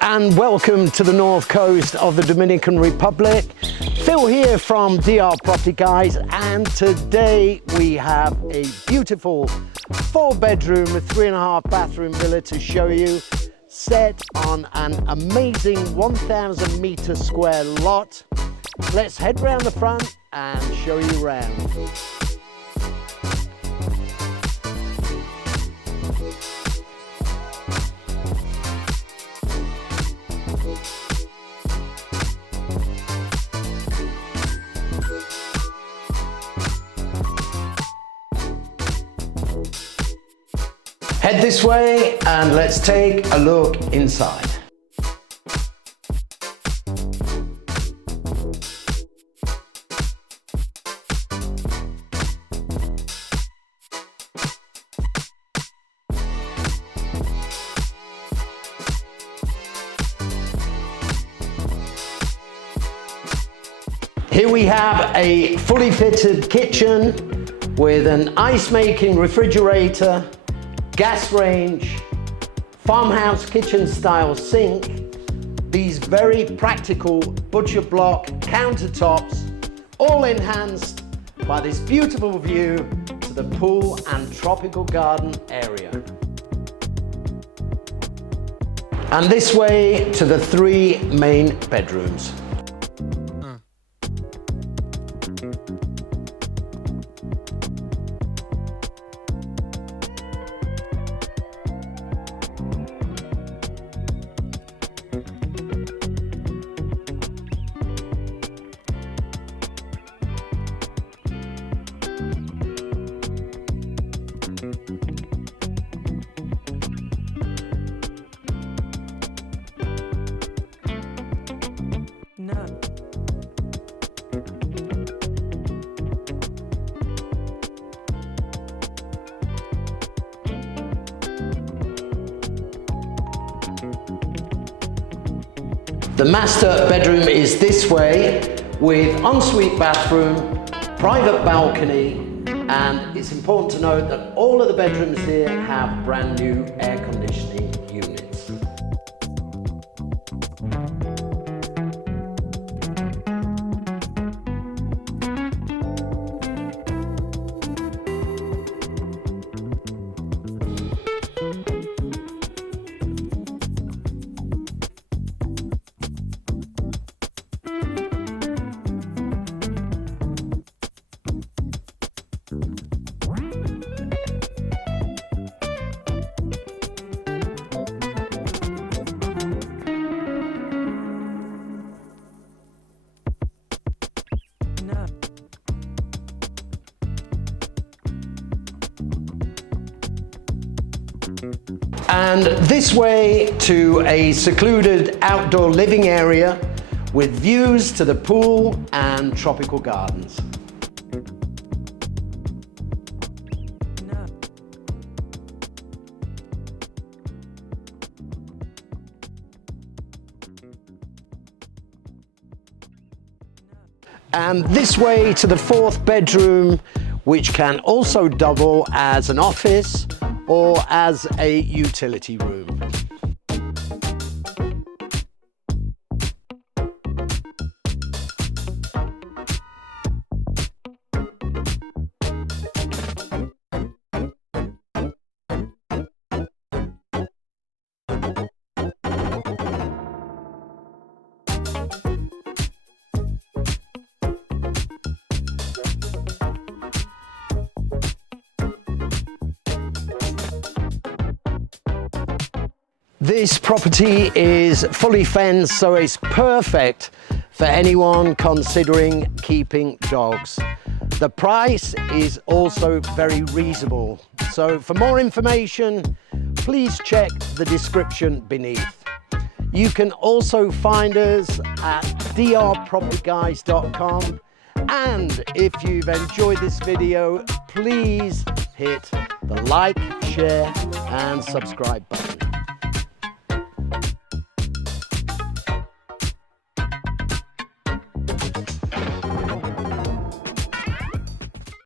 and welcome to the north coast of the Dominican Republic. Phil here from DR Property Guys, and today we have a beautiful 4-bedroom with 3.5 bathroom villa to show you, set on an amazing 1,000 meter square lot. Let's head round the front and show you around. Head this way and let's take a look inside. Here we have a fully fitted kitchen with an ice-making refrigerator, gas range, farmhouse kitchen style sink, these very practical butcher block countertops, all enhanced by this beautiful view to the pool and tropical garden area. And this way to the 3 main bedrooms. The master bedroom is this way with ensuite bathroom, private balcony, and it's important to note that all of the bedrooms here have brand new air conditioning units. And this way to a secluded outdoor living area with views to the pool and tropical gardens. And this way to the 4th bedroom, which can also double as an office or as a utility room. This property is fully fenced, so it's perfect for anyone considering keeping dogs. The price is also very reasonable. So for more information, please check the description beneath. You can also find us at drpropertyguys.com. And if you've enjoyed this video, please hit the like, share, and subscribe button.